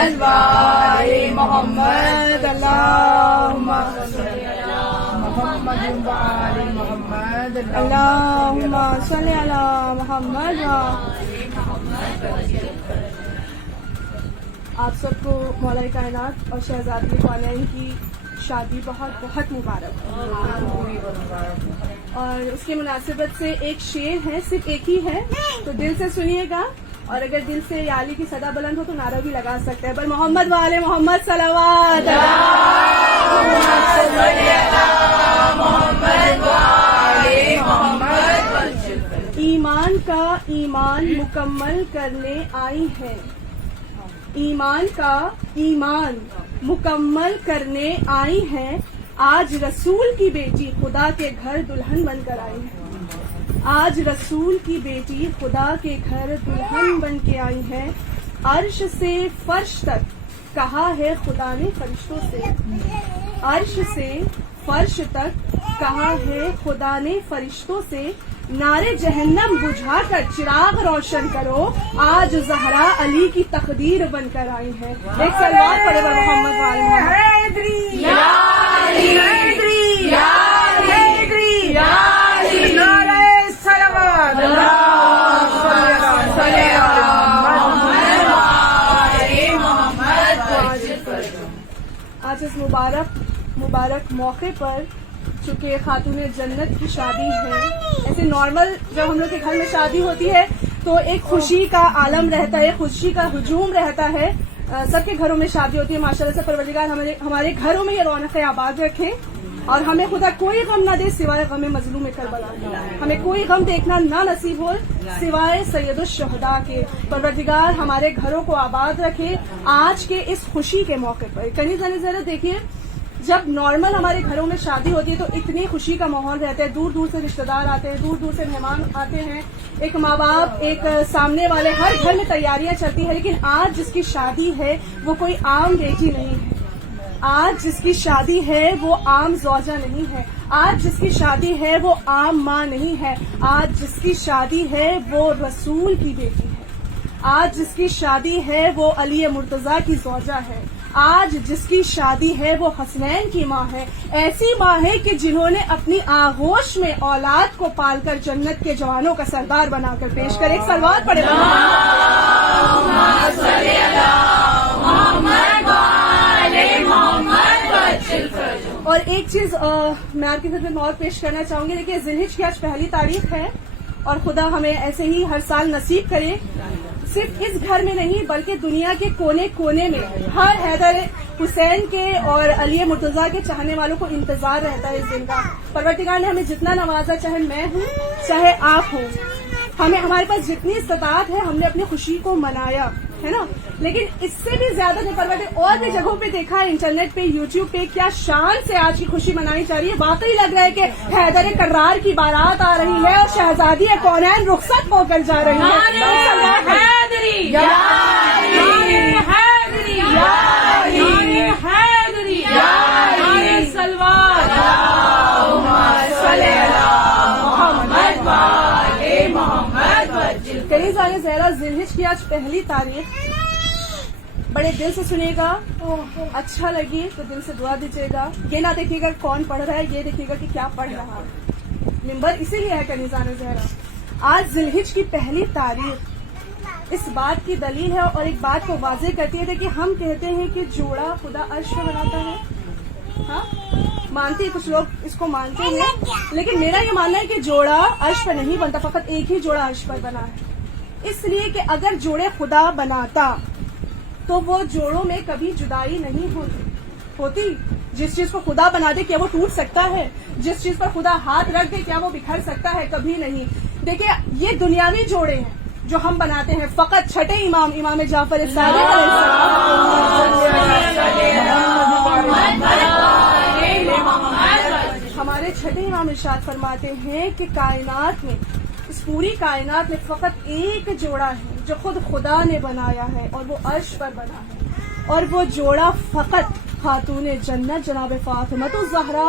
محمد وآل محمد اللهم صل علی محمد وآل محمد اللهم صل علی محمد آپ سب کو مولا کائنات اور شہزادی کونین کی شادی بہت بہت مبارک اور اس کی مناسبت سے ایک شعر ہے، صرف ایک ہی ہے، تو دل سے سنیے گا، اور اگر دل سے یا علی کی صدا بلند ہو تو نعرہ بھی لگا سکتے ہیں۔ بل محمد وآل محمد صلوات ایمان کا ایمان مکمل کرنے آئی ہے، ایمان کا ایمان مکمل کرنے آئی ہے، آج رسول کی بیٹی خدا کے گھر دلہن بن کر آئی ہے، آج رسول کی بیٹی خدا کے گھر دلہن بن کے آئی ہے، عرش سے فرش تک کہا ہے خدا نے فرشتوں سے، عرش سے فرش تک کہا ہے خدا نے فرشتوں سے، نارے جہنم بجھا کر چراغ روشن کرو، آج زہرا علی کی تقدیر بن کر آئی ہے۔ ایک سلوات پڑھے بر محمد وآل محمد۔ آج اس مبارک موقع پر چونکہ خاتون جنت کی شادی ہے، ایسے نارمل جب ہم لوگ کے گھر میں شادی ہوتی ہے تو ایک خوشی کا عالم رہتا ہے، خوشی کا ہجوم رہتا ہے، سب کے گھروں میں شادی ہوتی ہے۔ ماشاءاللہ سے پروردگار ہمارے گھروں میں یہ رونقیں آباد رکھے اور ہمیں خدا کوئی غم نہ دے سوائے غم مظلوم کربلا، ہمیں کوئی غم دیکھنا نہ نصیب ہو سوائے سید الشہداء کے۔ پروردگار ہمارے گھروں کو آباد رکھے آج کے اس خوشی کے موقع پر۔ کنی ذرا دیکھیے، جب نارمل ہمارے گھروں میں شادی ہوتی ہے تو اتنی خوشی کا ماحول رہتا ہے، دور دور سے رشتہ دار آتے ہیں، دور دور سے مہمان آتے ہیں، ایک ماں باپ، ایک سامنے والے، ہر گھر میں تیاریاں چلتی ہیں، لیکن آج جس کی شادی ہے وہ کوئی عام بیٹی نہیں ہے، آج جس کی شادی ہے وہ عام زوجہ نہیں ہے، آج جس کی شادی ہے وہ عام ماں نہیں ہے، آج جس کی شادی ہے وہ رسول کی بیٹی ہے، آج جس کی شادی ہے وہ علی مرتضیٰ کی زوجہ ہے، آج جس کی شادی ہے وہ حسنین کی ماں ہے، ایسی ماں ہے کہ جنہوں نے اپنی آغوش میں اولاد کو پال کر جنت کے جوانوں کا سردار بنا کر پیش کر۔ ایک سلوات پڑھے اور ایک چیز میں آپ کی خدمت میں اور پیش کرنا چاہوں گی، دیکھیے ذی الحجہ کی آج پہلی تاریخ ہے اور خدا ہمیں ایسے ہی ہر سال نصیب کرے، صرف اس گھر میں نہیں بلکہ دنیا کے کونے کونے میں ہر حیدر حسین کے اور علی مرتضیٰ کے چاہنے والوں کو انتظار رہتا ہے اس دن کا۔ پروردگار نے ہمیں جتنا نوازا، چاہے میں ہوں چاہے آپ ہوں، ہمارے پاس جتنی استطاعت ہے ہم نے اپنی خوشی کو منایا ہے نا، لیکن اس سے بھی زیادہ جو پروردگار اور بھی جگہوں پہ دیکھا ہے، انٹرنیٹ پہ، یوٹیوب پہ، کیا شان سے آج کی خوشی منائی جا رہی ہے۔ واقعی لگ رہا ہے کہ حیدر کرار کی بارات آ رہی ہے اور شہزادی کونین رخصت ہو کر جا رہی ہے۔ کئی سال زہرا ذی الحجہ کی آج پہلی تاریخ، بڑے دل سے سنے گا، اچھا لگی تو دل سے دعا دیجیے گا، یہ نہ دیکھیے گا کون پڑھ رہا ہے، یہ دیکھیے گا کہ کیا پڑھ رہا ہے۔ ممبر اسی لیے ہے کنیزان زہرا۔ آج ذی الحجہ کی پہلی تاریخ اس بات کی دلیل ہے اور ایک بات کو واضح کرتی ہے کہ ہم کہتے ہیں کہ جوڑا خدا عرش پہ بناتا ہے، ہاں مانتے کچھ لوگ اس کو مانتے ہیں، لیکن میرا یہ ماننا ہے کہ جوڑا عرش پر نہیں بنتا، فقط ایک ہی جوڑا عرش پر بنا ہے، اس لیے کہ اگر جوڑے خدا بناتا تو وہ جوڑوں میں کبھی جدائی نہیں ہوتی۔ جس چیز کو خدا بنا دے کیا وہ ٹوٹ سکتا ہے؟ جس چیز پر خدا ہاتھ رکھ دے کیا وہ بکھر سکتا ہے؟ کبھی نہیں۔ دیکھیں یہ دنیاوی جوڑے ہیں جو ہم بناتے ہیں، فقط چھٹے امام جعفر صادق علیہ السلام ہمارے چھٹے امام ارشاد فرماتے ہیں کہ کائنات میں، اس پوری کائنات میں فقط ایک جوڑا ہے جو خود خدا نے بنایا ہے اور وہ عرش پر بنا ہے، اور وہ جوڑا فقط خاتون جنت جناب فاطمہ الزہرا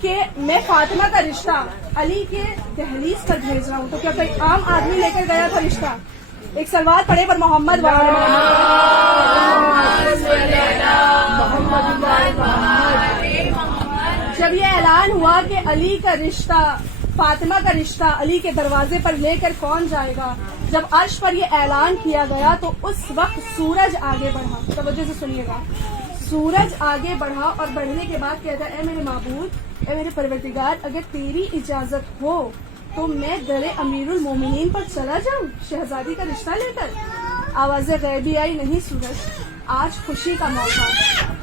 کہ میں فاطمہ کا رشتہ علی کے دہلیز پر بھیج رہا ہوں، تو کیا کوئی عام آدمی لے کر گیا تھا رشتہ؟ ایک سلوات پڑھے پر محمد جب یہ اعلان ہوا کہ علی کا رشتہ، فاطمہ کا رشتہ علی کے دروازے پر لے کر کون جائے گا، جب عرش پر یہ اعلان کیا گیا تو اس وقت سورج آگے بڑھا. توجہ سے سنیے گا. سورج آگے بڑھا اور بڑھنے کے بعد کہتا ہے اے میرے معبود، اے میرے پروردگار، اگر تیری اجازت ہو تو میں در امیر المومنین پر چلا جاؤں شہزادی کا رشتہ لے کر. آواز غیبی آئی، نہیں سورج، آج خوشی کا موقع،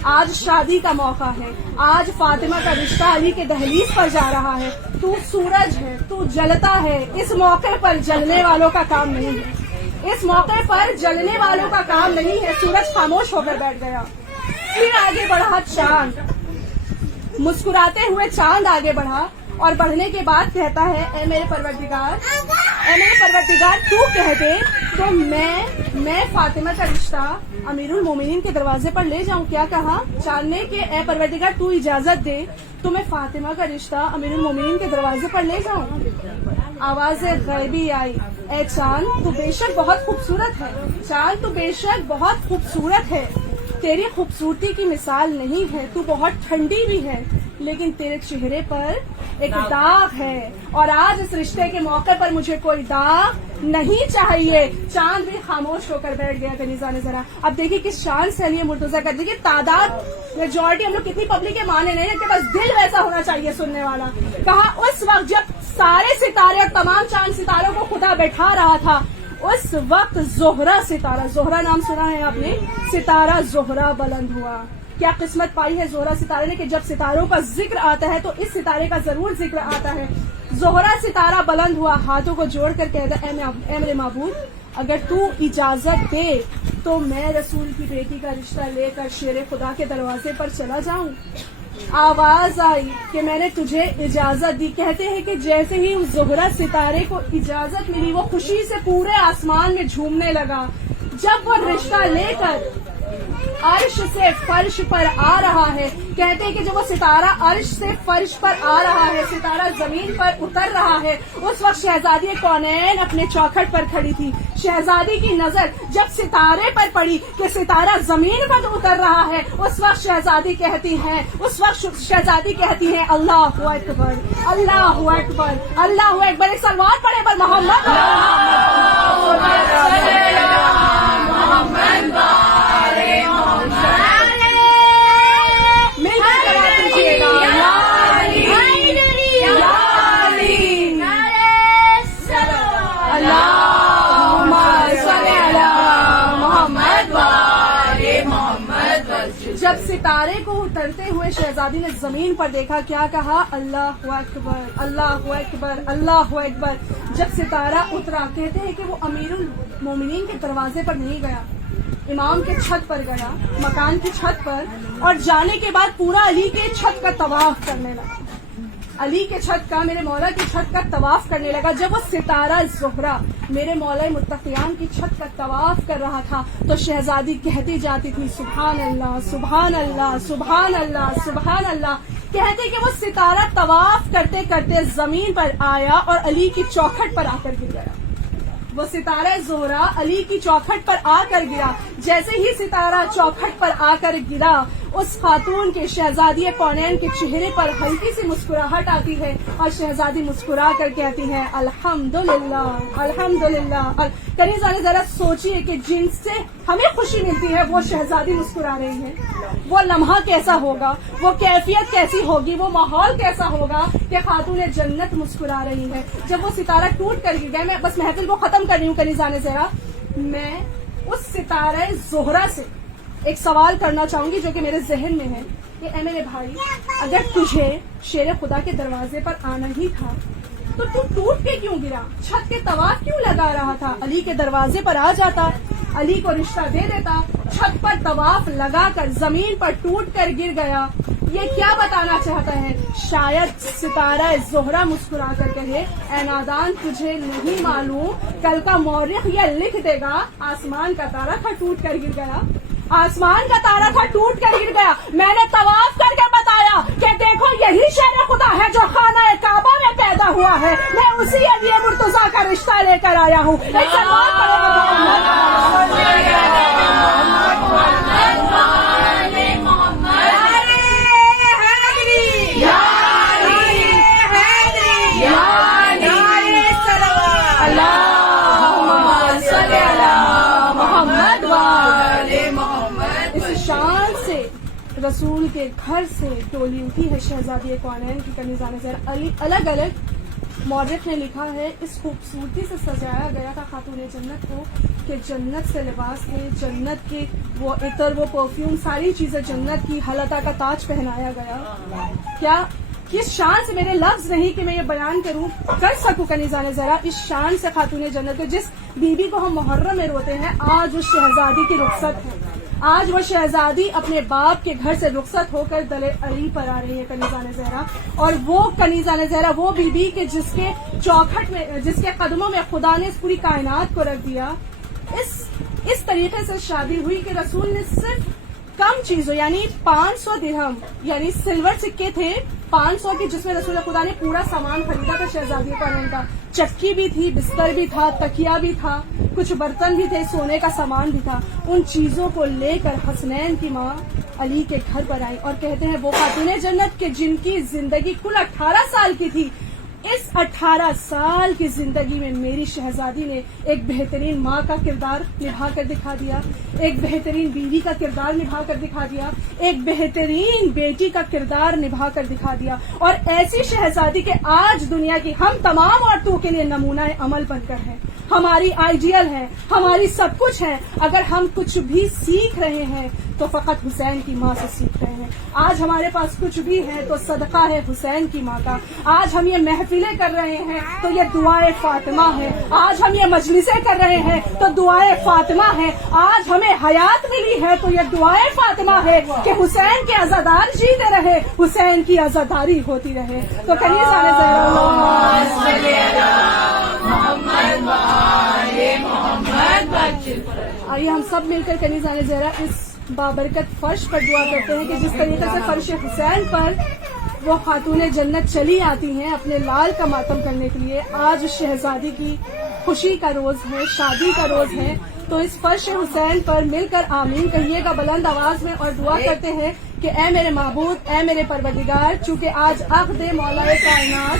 آج شادی کا موقع ہے، آج فاطمہ کا رشتہ علی کے دہلیز پر جا رہا ہے. تو سورج ہے، تو جلتا ہے، اس موقع پر جلنے والوں کا کام نہیں ہے، اس موقع پر جلنے والوں کا کام نہیں ہے. سورج خاموش ہو کر بیٹھ گیا. پھر آگے بڑھا چاند، مسکراتے ہوئے چاند آگے بڑھا اور بڑھنے کے بعد کہتا ہے اے میرے پروردگار، تو کہہ دے تو میں فاطمہ کا رشتہ امیر المومنین کے دروازے پر لے جاؤں. کیا کہا چاند نے کہ اے پروردگار تو اجازت دے تو میں فاطمہ کا رشتہ امیر المومنین کے دروازے پر لے جاؤں. آواز غیبی آئی، اے چاند تو بے شک بہت خوبصورت ہے، چاند تو بے شک بہت خوبصورت ہے، تیری خوبصورتی کی مثال نہیں ہے، تو بہت ٹھنڈی بھی ہے، لیکن تیرے چہرے پر ایک داغ ہے اور آج اس رشتے کے موقع پر مجھے کوئی داغ نہیں چاہیے. چاند بھی خاموش ہو کر بیٹھ گیا. کنیزہ نے ذرا اب دیکھیے کس شان سے علی مرتضیٰ کر دیکھیے تعداد میجورٹی ہم لوگ کتنی پبلک کے معنی نہیں ہے کہ بس دل ویسا ہونا چاہیے سننے والا. کہا اس وقت جب سارے ستارے اور تمام چاند ستاروں کو خدا بیٹھا رہا تھا اس وقت زہرہ ستارہ، زہرہ نام سنا ہے آپ نے، ستارہ زہرہ بلند ہوا. کیا قسمت پائی ہے زہرہ ستارے نے کہ جب ستاروں کا ذکر آتا ہے تو اس ستارے کا ضرور ذکر آتا ہے. زہرہ ستارہ بلند ہوا، ہاتھوں کو جوڑ کر کہتا اے میرے معبود اگر تو اجازت دے تو میں رسول کی بیٹی کا رشتہ لے کر شیر خدا کے دروازے پر چلا جاؤں. آواز آئی کہ میں نے تجھے اجازت دی. کہتے ہیں کہ جیسے ہی اس زہرہ ستارے کو اجازت ملی وہ خوشی سے پورے آسمان میں جھومنے لگا. جب وہ رشتہ لے کر عرش سے فرش پر آ رہا ہے، کہتے ہیں کہ جب وہ ستارہ عرش سے فرش پر آ رہا ہے، ستارہ زمین پر اتر رہا ہے، اس وقت شہزادی کونین اپنے چوکھٹ پر کھڑی تھی. شہزادی کی نظر جب ستارے پر پڑی کہ ستارہ زمین پر اتر رہا ہے اس وقت شہزادی کہتی ہیں اللہ اکبر، اللہ اکبر، اللہ اکبر. ایک سلوات پڑھے پر محمد جب ستارے کو اترتے ہوئے شہزادی نے زمین پر دیکھا، کیا کہا اللہ اکبر، اللہ اکبر، اللہ اکبر. جب ستارہ اترا کہتے ہیں کہ وہ امیر المومنین کے دروازے پر نہیں گیا، امام کے چھت پر گیا، مکان کی چھت پر، اور جانے کے بعد پورا علی کے چھت کا طواف کرنے لگا. علی کے چھت کا، میرے مولا کی چھت کا طواف کرنے لگا. جب وہ ستارہ زہرہ میرے مولا متقیان کی چھت کا طواف کر رہا تھا تو شہزادی کہتی جاتی تھی سبحان اللہ، سبحان اللہ، سبحان اللہ، سبحان اللہ. کہتے کہ وہ ستارہ طواف کرتے کرتے زمین پر آیا اور علی کی چوکھٹ پر آ کر گر گیا. وہ ستارہ زہرہ علی کی چوکھٹ پر آ کر گرا. جیسے ہی ستارہ چوکھٹ پر آ کر گرا اس خاتون کے، شہزادی کونین کے چہرے پر ہلکی سی مسکراہٹ آتی ہے اور شہزادی مسکرا کر کہتی ہے الحمدللہ، الحمدللہ. کنیزہ نے ذرا سوچیے کہ جن سے ہمیں خوشی ملتی ہے وہ شہزادی مسکرا رہی ہے، وہ لمحہ کیسا ہوگا، وہ کیفیت کیسی ہوگی، وہ ماحول کیسا ہوگا کہ خاتون جنت مسکرا رہی ہے. جب وہ ستارہ ٹوٹ کر گر گیا، میں بس محفل کو ختم کر رہی ہوں کنیزہ نے ذرا، میں اس ستارہ زہرہ سے ایک سوال کرنا چاہوں گی جو کہ میرے ذہن میں ہے کہ اے میرے بھائی اگر تجھے شیر خدا کے دروازے پر آنا ہی تھا تو ٹوٹ کے کیوں گرا؟ چھت کے طواف کیوں لگا رہا تھا؟ علی کے دروازے پر آ جاتا، علی کو رشتہ دے دیتا. چھت پر طواف لگا کر زمین پر ٹوٹ کر گر گیا. یہ کیا بتانا چاہتا ہے؟ شاید ستارہ زہرہ مسکرا کر کہے اے نادان تجھے نہیں معلوم کل کا مورخ یہ لکھ دے گا آسمان کا تارا تھا ٹوٹ کر گر گیا، آسمان کا تارا تھا ٹوٹ کر گر گیا. میں نے طواف کر کے بتایا کہ دیکھو یہی شیر خدا ہوا ہے، میں اسی علی مرتضیٰ کا رشتہ لے کر آیا ہوں. ایک سلوات پڑھو رسول کے گھر سے ڈولی اٹھی ہے شہزادی کونین کی کنیزہ زہرا. الگ الگ مورخ نے لکھا ہے اس خوبصورتی سے سجایا گیا تھا خاتون جنت کو کہ جنت سے لباس تھے، جنت کے وہ عطر، وہ پرفیوم، ساری چیزیں جنت کی، حلتا کا تاج پہنایا گیا. کیا کس شان سے، میرے لفظ نہیں کہ میں یہ بیان کر سکوں کنیزہ زہرا، اس شان سے خاتون جنت کو جس بیوی کو ہم محرم میں روتے ہیں، آج اس شہزادی کی رخصت ہے. آج وہ شہزادی اپنے باپ کے گھر سے رخصت ہو کر دل علی پر آ رہی ہے کنیزہ زہرا. اور وہ کنیزہ زہرا وہ بی بی کہ جس کے چوکھٹ میں، جس کے قدموں میں خدا نے اس پوری کائنات کو رکھ دیا. اس طریقے سے شادی ہوئی کہ رسول نے صرف کم چیزوں یعنی 500 درہم یعنی سلور سکے تھے 500 کے، جس میں رسول خدا نے پورا سامان خریدا تھا شہزادی کونین کا. چکی بھی تھی، بستر بھی تھا، تکیا بھی تھا، کچھ برتن بھی تھے، سونے کا سامان بھی تھا. ان چیزوں کو لے کر حسنین کی ماں علی کے گھر پر آئی اور کہتے ہیں وہ خاتون جنت کے جن کی زندگی کل 18 سال کی تھی، اس 18 سال کی زندگی میں میری شہزادی نے ایک بہترین ماں کا کردار نبھا کر دکھا دیا، ایک بہترین بیوی کا کردار نبھا کر دکھا دیا، ایک بہترین بیٹی کا کردار نبھا کر دکھا دیا. اور ایسی شہزادی کہ آج دنیا کی ہم تمام عورتوں کے لیے نمونہ عمل بن کر ہے، ہماری آئیڈیل ہے، ہماری سب کچھ ہے. اگر ہم کچھ بھی سیکھ رہے ہیں تو فقط حسین کی ماں سے سیکھ رہے ہیں. آج ہمارے پاس کچھ بھی ہے تو صدقہ ہے حسین کی ماں کا. آج ہم یہ محفلیں کر رہے ہیں تو یہ دعائے فاطمہ ہے. آج ہم یہ مجلسیں کر رہے ہیں تو دعائے فاطمہ ہے. آج ہمیں حیات ملی ہے تو یہ دعائے فاطمہ ہے کہ حسین کے عزادار جیتے رہے، حسین کی عزاداری ہوتی رہے. تو کنیزہ آئیے ہم سب مل کر کنیزہ زہرا اس بابرکت فرش پر دعا کرتے ہیں کہ جس طریقے سے فرش حسین پر وہ خاتون جنت چلی آتی ہیں اپنے لال کا ماتم کرنے کے لیے، آج شہزادی کی خوشی کا روز ہے، شادی کا روز ہے. تو اس فرش حسین پر مل کر آمین کہیے گا بلند آواز میں اور دعا کرتے ہیں کہ اے میرے معبود، اے میرے پروردگار، چونکہ آج عقد مولا کائنات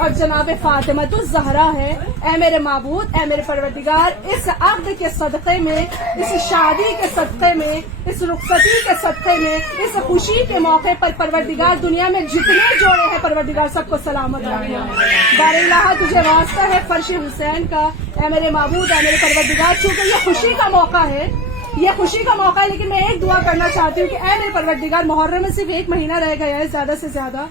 اور جناب فاطمۃ الزہرا ہے، اے میرے معبود، اے میرے پروردگار، اس عقد کے صدقے میں، اس شادی کے صدقے میں، اس رخصتی کے صدقے میں، اس خوشی کے موقع پر پروردگار دنیا میں جتنے جوڑے ہیں پروردگار سب کو سلامت رکھنا. بار الہ تجھے واسطہ ہے فرش حسین کا، اے میرے معبود، اے میرے پروردگار، چونکہ یہ خوشی کا موقع ہے، یہ خوشی کا موقع ہے، لیکن میں ایک دعا کرنا چاہتی ہوں کہ اے میرے پروردگار، محرم میں صرف 1 مہینہ رہ گیا ہے زیادہ سے زیادہ.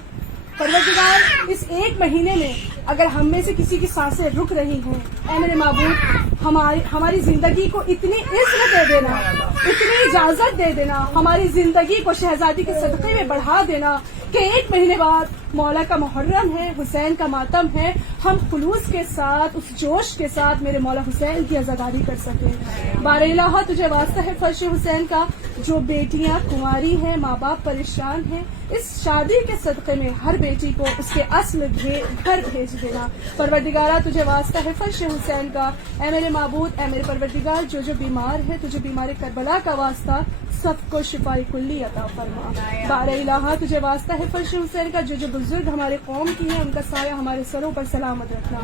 پروردگار اس 1 مہینے میں اگر ہم میں سے کسی کی سانسیں رک رہی ہیں، اے میرے معبود ہماری زندگی کو اتنی عزت دے دینا، اتنی اجازت دے دینا، ہماری زندگی کو شہزادی کے صدقے میں بڑھا دینا کہ 1 مہینے بعد مولا کا محرم ہے، حسین کا ماتم ہے، ہم خلوص کے ساتھ، اس جوش کے ساتھ میرے مولا حسین کی عزاداری کر سکیں. بار الہ تجھے واسطہ ہے فرش حسین کا، جو بیٹیاں کنواری ہیں، ماں باپ پریشان ہیں، اس شادی کے صدقے میں ہر بیٹی کو اس کے اصل گھر بھیج دینا. پروردگارہ تجھے واسطہ ہے فرش حسین کا، اے میرے معبود، اے میرے پروردگار، جو بیمار ہے تجھے بیمار کربلا کا واسطہ سب کو شفائی کلی عطا فرما. بار الہ تجھے واسطہ ہے فرش حسین کا، جو بزرگ ہمارے قوم کی ہیں ان کا سایہ ہمارے سروں پر سلامت رکھنا.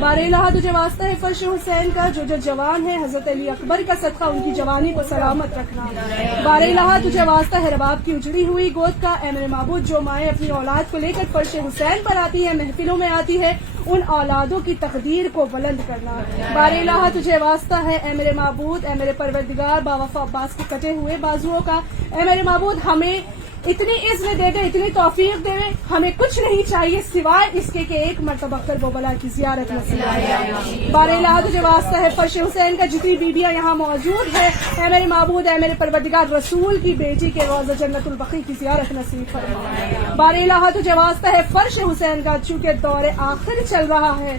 بار الہ تجھے واسطہ ہے فرش حسین کا، جو جوان ہے حضرت علی اکبر کا صدقہ ان کی جوانی کو سلامت رکھنا. بار الہ تجھے واسطہ ہے رباب کی اجڑی ہوئی گود کا، اے میرے معبود، جو مائیں اپنی اولاد کو لے کر فرش حسین پر آتی ہے، محفلوں میں آتی ہے، ان اولادوں کی تقدیر کو بلند کرنا. بار الہ تجھے واسطہ ہے اے میرے معبود، اے میرے پروردگار، باوفا عباس کے کٹے ہوئے بازوؤں کا، اے میرے معبود ہمیں اتنی عزت دے دے، اتنی توفیق دے، ہمیں کچھ نہیں چاہیے سوائے اس کے کہ ایک مرتبہ کربلا کی زیارت نصیب ہو. بار الہ تجھے واسطہ ہے فرش حسین کا، جتنی بیویاں یہاں موجود ہیں، اے میرے معبود، اے میرے پروردگار، رسول کی بیٹی کے روضہ جنت البقیع کی زیارت نصیب فرما. بار الہ تجھے واسطہ ہے فرش حسین کا، چونکہ دور آخر چل رہا ہے،